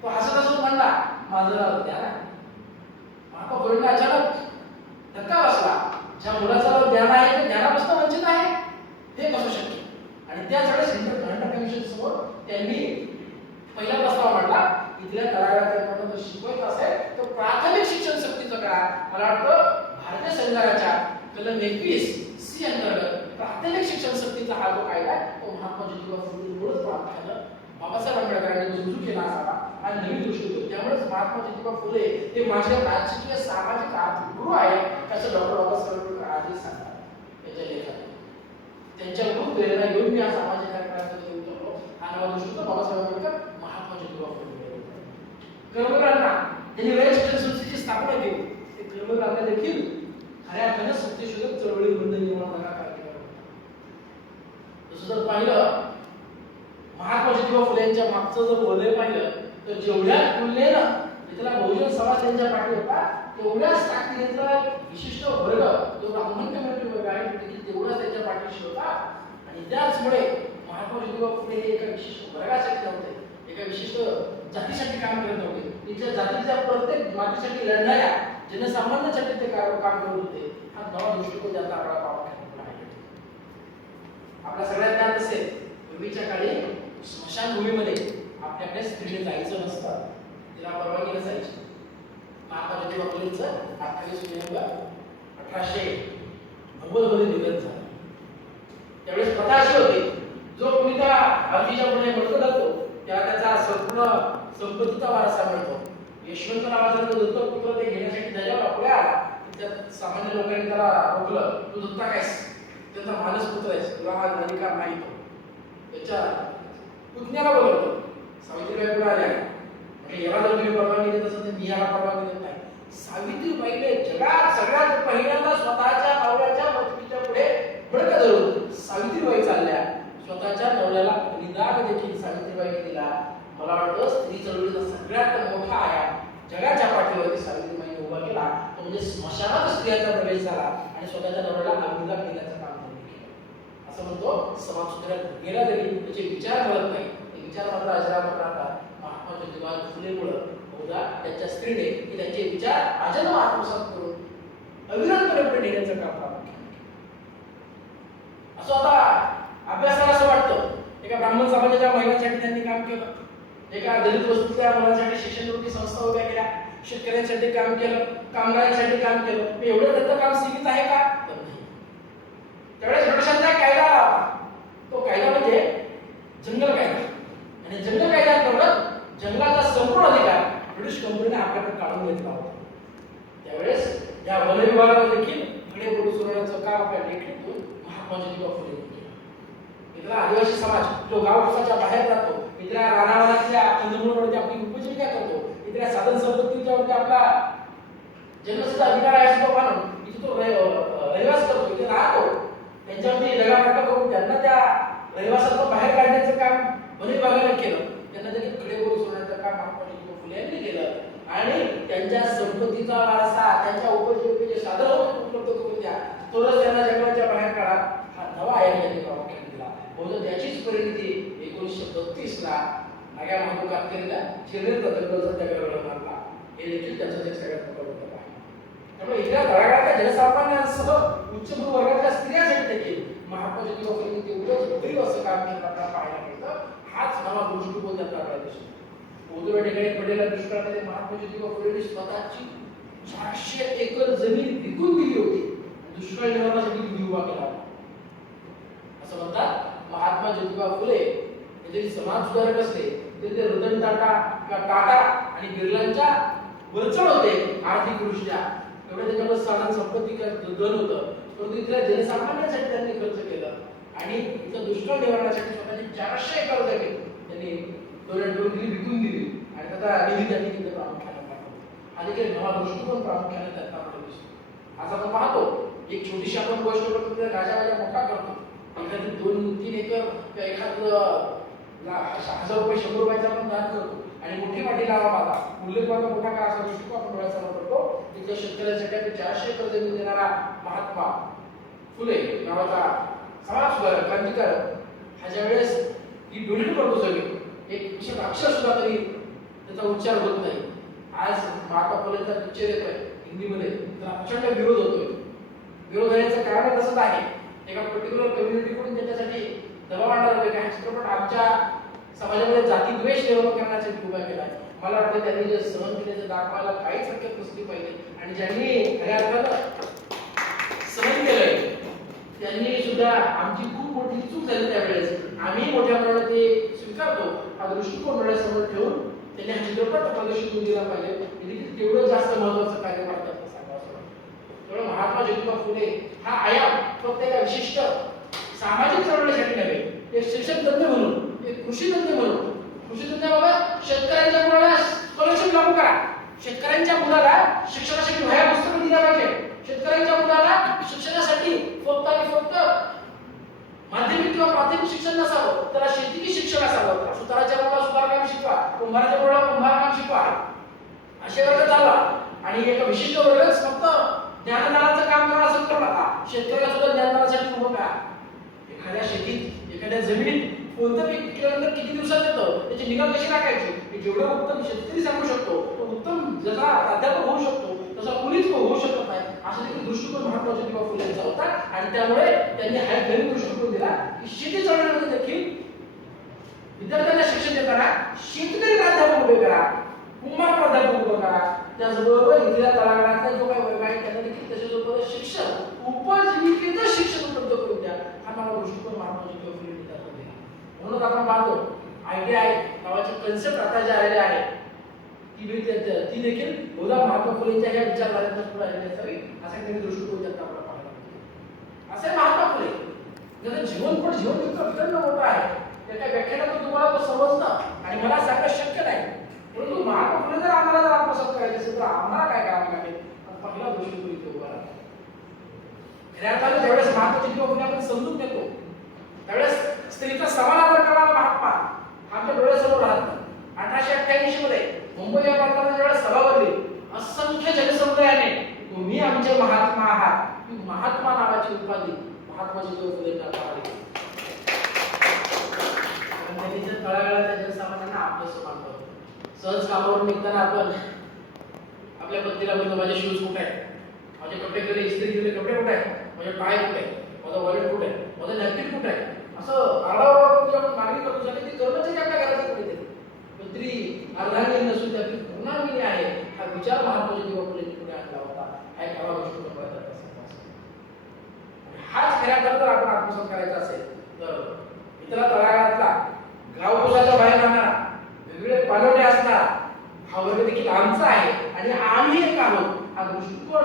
तो हसत हसत म्हणला, माझं नाव ज्ञान आहे. महात्मा फुलेंना अचानक धक्का बसला. ज्या मुलाचं ज्ञान आहे ते ज्ञानापासून वंचित आहे, हे कसं शक्य? आणि त्याच वेळेस हंटर कमिशन समोर त्यांनी पहिला प्रस्ताव मांडला, इथल्या तळागाळात जर शिकवत असेल तर प्राथमिक शिक्षण सक्तीचं करा. मला वाटतं भारतीय संविधानाच्या कलम 21C अंतर्गत प्राथमिक शिक्षण सक्तीचा हा जो कायदा आहे तो महात्मा ज्योतिबा फुलेंमुळेच प्रामुख्यानं बाबासाहेब आंबेडकरांनी रुजू केला असावा हा नवीन दृष्टिकोन. त्यामुळेच महात्मा ज्योतिबा फुले हे माझे राजकीय, सामाजिक, आर्थिक गुरु आहे असं डॉक्टर बाबासाहेब आंबेडकर आजही सांगतात त्याच्या लेखात. त्यांच्या खूप प्रेरणा घेऊन मी हा सामाजिक कार्यक्रमाचा उतरलो. हा नवा दृष्टिकोन बाबासाहेब आंबेडकर, महात्मा ज्योतिबा फुले. कर्मकारांना त्यांनी रयत शिक्षण संस्थेची स्थापना केली. ते कर्मकारांना देखील खऱ्या अर्थानं सत्यशोधक चळवळीमध्ये निर्माण करण्याचा कार्यक्रम होता. तसं जर पाहिलं महात्मा ज्योतिबा फुले यांच्या मागचं जर वलय पाहिलं तर जेवढ्या तुलनेनं त्याला बहुजन समाज त्यांच्या पाठी होता तेवढ्याच ताकदीचा विशिष्ट वर्ग जो ब्राह्मण कम्युनिटी वर्ग आहे तेवढाच त्यांच्या पाठीशी होता. आणि त्याचमुळे महात्मा ज्योतिबा फुले हे एका विशिष्ट वर्गासाठी नव्हते, एका विशिष्ट जातीसाठी काम करत नव्हते. तिच्या जातीच्या प्रत्येक मातीसाठी लढणाऱ्या जनसामान्यांसाठी ते काम करत होते. हा नवा दृष्टिकोन ज्याचा आपला प्रामुख्याने आहे. आपल्या सगळ्यांना ज्ञात असेल, पूर्वीच्या काळी स्मशानभूमीमध्ये आपल्याकडे स्त्रीने जायचं नसतं, तिला परवानगी नसायची. महात्मा ज्योतिबा फुलेंचं 28 नोव्हेंबर 1890 मध्ये निधन झालं. त्यावेळेस प्रथा अशी होती, जो कोणी त्या अर्थीच्या पुढे मृत जातो त्याला त्याचा संपूर्ण संपत्तीचा वारसा मिळतो. यशवंत नावाचा जो दत्तक पुत्र ते घेण्यासाठी त्याच्यावर पुढे आला, त्यात सामान्य लोकांनी त्याला रोखलं, तू दत्तक आहेस, त्याचा मानस पुत्र आहेस, तुला हा अधिकार नाही. त्याच्या पुतण्याला बोलवलं, सावित्रीबाई पुढे आल्या. म्हणजे याला जर तुम्ही परवानगी देत असेल तर मी याला परवानगी देत नाही. सावित्रीबाईने जगात सगळ्यात पहिल्यांदा स्वतःच्या नवऱ्याच्या मृत्यूच्या पुढे बडकं धरून सावित्रीबाई चालल्या. स्वतःच्या नवऱ्याला निदान देखील सावित्रीबाईने दिला. मला वाटतं स्त्री चळवळीचा सगळ्यात मोठा आयाम जगाच्या पाठीवरती सावित्रीबाईने उभा केला तो म्हणजे स्मशानात स्त्रियांचा प्रवेश झाला आणि स्वतःच्या नवऱ्याला अभिदान देण्याचं काम त्यांनी केलं. असं म्हणतो समाजसुधारक गेला तरी त्याचे विचार कळत नाही, ते विचार मात्र अजरामर राहतात. महात्मा ज्योतिबा फुलेमुळं बहुधा त्यांच्या स्त्रीने की त्यांचे विचार आजन्म आत्मसात करून अविरतपणे पुढे नेण्याचं काम प्रामुख्याने केलं. असं आता ब्राह्मण समाजाच्या महिलांसाठी त्यांनी काम केलं, एका दलित वस्तीतल्या मुलांसाठी शिक्षणवृत्ती संस्था उभ्या केल्या, शेतकऱ्यांसाठी काम केलं, कामगारांसाठी काम केलं. एवढं त्यांचं काम सीमित आहे का? त्यावेळेस ब्रिटिशांचा कायदा आला, तो कायदा म्हणजे जंगल कायदा. आणि जंगल कायद्याअंतर्गत जंगलाचा संपूर्ण अधिकार ब्रिटिश कंपनीने आपल्याकडे काढून घेतला होता. त्यावेळेस या वन विभागाला देखील खडे बोलू सोडण्याचं काम आपल्या लेखणीतून महात्मा ज्योतिबा फुले केलं. इथला आदिवासी समाज जो गावच्या बाहेर जातो, इथल्या रानावनातल्या कंदमुळावरती आपली उपजीविका करतो, इथल्या साधन संपत्तीच्यावरती आपला जन्मसिद्ध अधिकार आहे असं तो मानून इथे तो रहिवास करतो, इथे राहतो, त्यांच्यावरती लगाटाका करून त्यांना त्या रहिवासातून बाहेर काढण्याचं काम वन विभागाने केलं. त्यांना देखील खडे बोलू सोडण्याचं काम महात्मा ज्योतिबा फुले यांनी केलं. आणि त्यांच्या संपत्तीचा वारसा, त्यांच्या उपजीविकेचे साधन उपलब्ध करून द्या, तरच त्यांना जंगलाच्या बाहेर काढा, हा नवा आयाम त्यांनी प्रामुख्याने दिला. बहुधा त्याचीच परिणिती 1932 ला नाग्या महादेव कातकरीला शिर्डीचा जंगल सत्याग्रह मारला. हे देखील त्याचं एक सगळ्यात मोठं उद्योग आहे. त्यामुळे इथल्या तळागाळातल्या जनसामान्यांसह उच्चभ्रू वर्गातल्या स्त्रियांसाठी देखील महात्मा ज्योतिबा फुलेंनी तेवढंच भरीव असं काम केलं आपल्याला पाहायला मिळतं. हाच नवा दृष्टिकोन त्यांचा आपल्याला दिसतो. ओदूर ठिकाणी पडलेल्या दुष्काळामध्ये महात्मा ज्योतिबा फुलेंनी स्वतःची 400 एकर जमीन विकून दिली होती. दुष्काळ निवारणासाठी निधी उभा केला. असं म्हणतात महात्मा ज्योतिबा फुले हे जरी समाज सुधारक असले तरी ते रतन टाटा किंवा टाटा आणि बिर्लांच्या वरचढ होते आर्थिक दृष्ट्या. एवढं त्याच्यामध्ये साधन संपत्ती धन होतं, परंतु इथल्या जनसामान्यांसाठी त्यांनी खर्च केलं. आणि इथं दुष्काळ निवारणासाठी स्वतःची 400 एकर जमीन त्यांनी दिली, विकून दिली. आणि त्याचा निधी त्यांनी तिथे प्रामुख्याने पाठवला. हा देखील नवा दृष्टिकोन प्रामुख्याने त्यांना आपल्याला दिसतो. आज आपण पाहतो एक छोटीशी आपण गोष्ट करतो, राजा मोठा करतो. एखादी 2-3 एकर किंवा एखादं 1000 रुपये 100 रुपयाचा आपण दान करतो आणि मोठी वाटी लावा माझा उल्लेखवाचा मोठा का असा दृष्टिकोन आपण डोळ्यासमोर करतो. तिथल्या शेतकऱ्यांसाठी 400 एकर जमीन देणारा महात्मा फुले नावाचा समाज सुधारक, क्रांतिकारक हा ज्या वेळेस ही डोनेट करतो जमीन, एक विशेष अक्षर सुद्धा तरी त्याचा उच्चार होत नाही. आज महात्मा फुलेंचा पिक्चर येतोय हिंदीमध्ये, तर प्रचंड विरोध होतोय. विरोध होण्याचं कारण तसंच आहे, एका पर्टिक्युलर कम्युनिटीकडून त्याच्यासाठी दबाव आणला जातोय. काही चित्रपट आमच्या समाजामध्ये जाती द्वेष निर्माण करण्यासाठी उभा केला. मला वाटतं त्यांनी जे सहन केल्याचं दाखवायला काहीच हरकत नसली पाहिजे. आणि ज्यांनी खऱ्या अर्थानं सहन केलंय त्यांनी सुद्धा आमची खूप मोठी चूक झाली त्यावेळेस. आम्ही मोठ्या प्रमाणात ते स्वीकारतो. हा दृष्टिकोन डोळ्यासमोर ठेवून त्यांनी हा चित्रपट प्रदर्शित होऊन दिला पाहिजे. तेवढं जास्त महत्वाचं कार्य करतात सांगावं असं वाटतं. त्यामुळे महात्मा ज्योतिबा फुले हा आयाम फक्त एका विशिष्ट सामाजिक चळवळीसाठी नव्हे, एक शिक्षण तज्ञ म्हणून, एक कृषी तज्ञ म्हणून, कृषी तज्ञाबाबत शेतकऱ्यांच्या मुलाला स्कॉलरशिप लागू करा, शेतकऱ्यांच्या मुलाला शिक्षणासाठी वह्या पुस्तकं दिल्या पाहिजे, शेतकऱ्यांच्या मुलाला शिक्षणासाठी फक्त आणि फक्त माध्यमिक किंवा प्राथमिक शिक्षण नसावं, त्याला शेतीची शिक्षण असावं, सुताराच्या मुलाला सुतारकाम शिकवा, कुंभाराच्या मुलाला कुंभारकाम शिकवा, असे वर्ग चालवा. आणि एका विशिष्ट वर्गच फक्त ज्ञानदानाचं काम करा असं करू नका, शेतकऱ्याला सुद्धा ज्ञानदानासाठी उभं करा. एखाद्या शेतीत, एखाद्या जमिनीत कोणतं पीक केल्यानंतर किती दिवसात येतं त्याची निगा कशी राखायची, हे जेवढं उत्तम शेतकरी सांगू शकतो, तो उत्तम जसा प्राध्यापक होऊ शकतो तसा कुणीच होऊ शकत नाही. असा देखील दृष्टिकोन महात्मा ज्योतिबा फुले यांचा होता. आणि त्यामुळे त्यांनी हा नवीन दृष्टिकोन दिला की शेती चळवळीमध्ये देखील विद्यार्थ्यांना शिक्षण देताना शेतकरी प्राध्यापक उभे करा, कुंभार प्राध्यापक उभे करा. त्याचबरोबर इथल्या तळागाळातला जो काही वर्ग आहे त्यांना देखील त्याच्यासोबत शिक्षण, उपजीविकेचं शिक्षण उपलब्ध करून द्या. हा मला दृष्टिकोन महात्मा ज्योतिबा फुले यांनी दाखवून दिला. म्हणून आपण पाहतो ITI नावाची कन्सेप्ट आता जी आलेली आहे ती देखील बहुधा महात्मा फुलेंच्या या विचारधारेतून पुढे आलेली असावी असा एक दृष्टिकोन त्यांचा आपल्याला पाहायला मिळतो. असे महात्मा फुले ज्याचं जीवन इतकं प्रचंड मोठं आहे, त्याच्या व्याख्यानातून तुम्हाला तो समजणं आणि मला सांगणं शक्य नाही. परंतु महात्मा फुले जर आम्हाला जर आत्मसात करायचे असेल तर आम्हाला काय करावं लागेल? पहिला दृष्टिकोन इथे उभा राहतो. खऱ्या अर्थाने ज्यावेळेस महात्मा ज्योतिबा फुले आपण समजून घेतो त्यावेळेस स्त्रीचा समान आदर करणारा महात्मा आमच्या डोळ्यासमोर राहतो. 1888 मध्ये मुंबई या प्रांतामध्ये ज्यावेळेस सभा भरली, असंख्य जनसमुदायाने तुम्ही आमचे महात्मा आहात, ही महात्मा नावाची उपाधी महात्मा ज्योतिबा फुलेंना मिळाली. त्यांनी तळागाळातल्या जनसामान्यांना आपलं समान करतो. सहज कामावरून निघताना आपण आपल्या पत्नीला म्हणतो माझे शूज कुठे आहेत, माझे कपडे केले इस्त्री केले कपडे कुठे आहेत, माझे टाय कुठे आहे, माझा वॉलेट कुठे आहे, माझं नॅपकिन कुठे आहे. असं आरडाओरडा करून जी आपण मागणी करतो झाली ती कर्मचारी आपल्या घरात कुठेतरी मंत्री अर्धांगिनी नसून त्यातली पूर्णांगिनी आहे हा विचार महात्मा ज्योतिबा फुलेंनी पुढे आणला होता. हा एक आवा गोष्ट हाच खऱ्या खरं तर आपण आत्मसात करायचा असेल तर इथला तळागाळातला गावकुशाच्या बाहेर राहणारा वेगवेगळे पालवटे असणारा हा वर्ग देखील आमचा आहे आणि आम्ही एक आहोत हा दृष्टिकोन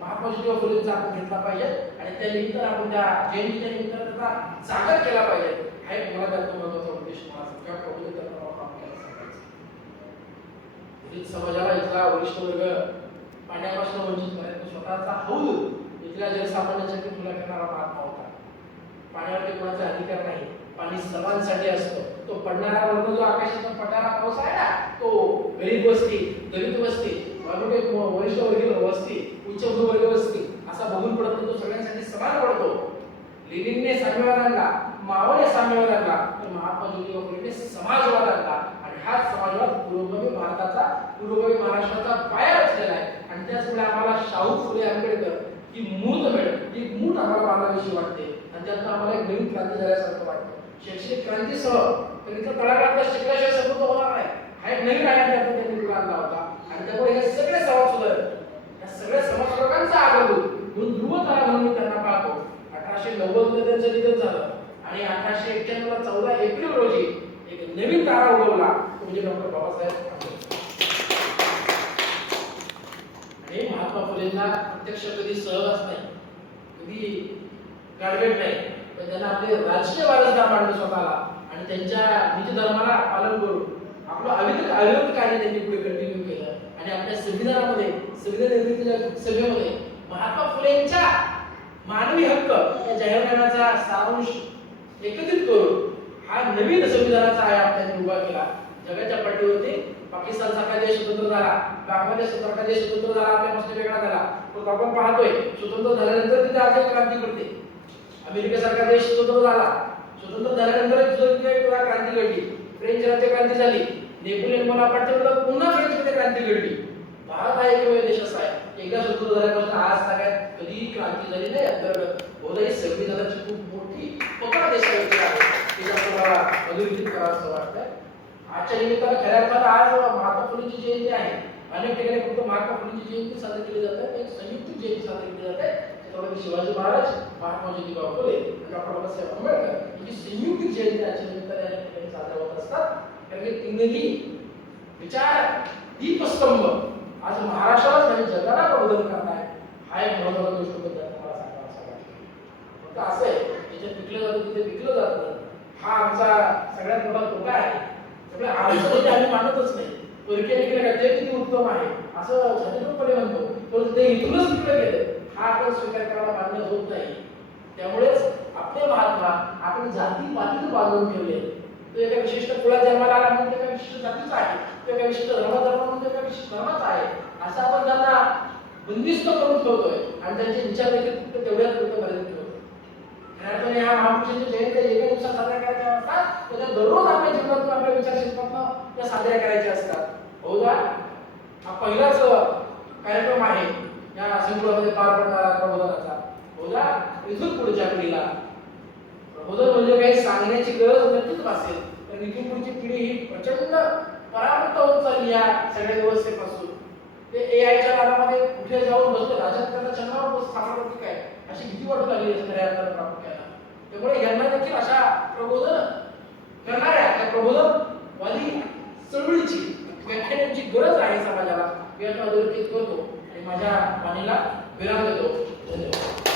महात्मा ज्योतिबा फुलेंचा आपण घेतला पाहिजे आणि त्या निमित्तानं आपण त्या जयंतीच्या निमित्तानं त्याचा साकार केला पाहिजे. हा एक मला त्यात महत्त्वाचा उद्देश मला सगळ्या प्रबोधित करणारा काम केला सांगायचं. समाजाला इथला वरिष्ठ वर्ग पाण्यापासून वंचित करायचा स्वतःचा हौद इथल्या जनसामान्यांसाठी खुला करणारा महात्मा होता. पाण्यावरती कोणाचा अधिकार नाही, पाणी सर्वांसाठी असतं. तो पडणारा वरून जो आकाशाचा पडणारा पाऊस आहे ना तो गरीब वस्ती, दलित वस्ती, वरिष्ठ वर्गीय वस्ती, उच्चभूवर्गीय वस्ती असा बघून पडत नाही, तो सगळ्यांसाठी समान पडतो. लेनिनने साम्यवाद आणला, मावने साम्यवाद आणला, तर महात्मा ज्योतिबा फुलेंनी समाजवाद आणला आणि हाच समाजवाद पूर्वभावी भारताचा, पूर्वभावी महाराष्ट्राचा पाया रचलेला आहे. आणि त्याचमुळे आम्हाला शाहू फुले आंबेडकर ही मूठ मिळेल, ही मूठ आम्हाला बांधावीशी वाटते आणि त्यातून आम्हाला एक नवीन क्रांती झाल्यासारखं वाटतं. शैक्षणिक क्रांतीसह त्यांचा तळागाळातला शिकल्याशिवाय समृद्ध होणार नाही हा एक नवीन आयाम त्यांनी पुढे आणला होता. आणि त्यामुळे हे सगळे समाज सुधार या सगळ्या समाजसेवकांचा आग्रह म्हणून ध्रुव तारा म्हणून त्यांना पाहतो. 1890 मध्ये त्यांचं निधन झालं आणि 1891 ला 14 एप्रिल रोजी एक नवीन तारा उगवला तो म्हणजे डॉक्टर बाबासाहेब आंबेडकर. आणि महात्मा फुलेंना प्रत्यक्ष कधी सहवास नाही, कधी गाडवेट नाही, पण त्यांना आपले राजकीय वारसदार मानलं स्वतःला आणि त्यांच्या निज धर्माला पालन करून आपलं अविरत कार्य त्यांनी पुढे कंटिन्यू केलं. आणि आपल्या संविधानामध्ये संविधान निर्मितीच्या सभेमध्ये महात्मा फुलेंच्या मानवी हक्क या जाहीरनाम्याचा सारांश एकत्रित करून हा नवीन संविधानाचा आयाम त्यांनी उभा केला. जगाच्या पाठीवरती पाकिस्तान सारखा देश स्वतंत्र झाला, बांगलादेश सारखा देश स्वतंत्र झाला, आपल्यापासून वेगळा झाला, तो आपण पाहतोय. स्वतंत्र झाल्यानंतर तिथे आज एक क्रांती घडते. अमेरिका सारखा देश स्वतंत्र झाला, स्वतंत्र झाल्यानंतर तिथे क्रांती घडली. फ्रेंच राज्य क्रांती झाली, नेपोलियन बोनापार्टच्या पुन्हा फ्रेंच मध्ये क्रांती घडली. भारत हा एकमेव देश असा आहे एकदा स्वतंत्र झाल्यापासून आज सगळ्यात कधी क्रांती झाली नाही. अंतर्गत बहुधा संविधानाची खूप मोठी पकड देशावरती आहे, तिचा मला अधोरेखित करावं वाटतंय. आजच्या निमित्तानं खऱ्या अर्थानं आज महात्मा फुलेंची जयंती आहे. अनेक ठिकाणी फक्त महात्मा फुलेंची जयंती साजरी केली जाते, एक संयुक्त जयंती साजरी केली जाते. त्याच्यामध्ये शिवाजी महाराज, महात्मा ज्योतिबा फुले आणि डॉक्टर बाबासाहेब आंबेडकर यांची संयुक्त जयंती आजच्या निमित्ताने अनेक ठिकाणी साजऱ्या होत असतात. कारण की तीनही विचार दीपस्तंभ आज महाराष्ट्रालाच नाही जगाला प्रबोधन करताय. हा एक महत्त्वाचा दृष्टिकोन मला सांगावा असं वाटतं. फक्त असं आहे जिथे पिकलं जातं तिथे विकलं जात नाही, हा आमचा सगळ्यात मोठा तोटा आहे. सगळं आमचं आम्ही मानतच नाही. परकीय निघलं का ते किती उत्तम आहे असं छातीपणे म्हणतो, पण ते इथूनच तिकडे गेलं हा आपण स्वीकार करायला मान्य होत नाही. त्यामुळेच आपले महात्मा आपण जाती पातीत बांधून ठेवले. तो एका विशिष्ट कुळात जन्माला आला म्हणून एका विशिष्ट जातीचा आहे, तो एका विशिष्ट धर्माचा म्हणून एका विशिष्ट धर्माचा आहे असं आपण त्यांना बंदिस्त करून ठेवतोय आणि त्यांचे विचार देखील फक्त तेवढ्याच पुरतं मर्यादित ठेवतो. खऱ्या ह्या महापुरुषांच्या जयंत्या एका दिवसात साजऱ्या करायच्या असतात, त्याच्या दररोज आपल्या जीवनातून आपल्या विचार शिल्पातनं त्या साजऱ्या करायच्या असतात. बहुधा हा पहिलाच कार्यक्रम आहे या संकुलामध्ये पार पडणारा प्रबोधनाचा. बहुधा इथून पुढच्या पिढीला प्रबोधन म्हणजे काही सांगण्याची गरज नक्कीच भासेल, तर इथून पुढची पिढी ही प्रचंड परावृत्त होत चालली या सगळ्या व्यवस्थेपासून. ते एआयच्या नादामध्ये कुठे जाऊन बसले राजकारणाच्या चंद्रावर बस सापडलं की काय अशी भीती वाटू लागली खऱ्या अर्थानं प्रामुख्यानं. त्यामुळे यांना देखील अशा प्रबोधन करणाऱ्या त्या प्रबोधनवादी चळवळीची व्याख्यानांची गरज आहे समाजाला. मी आता अधोरेखित करतो आणि माझ्या वाणीला विराम देतो. धन्यवाद.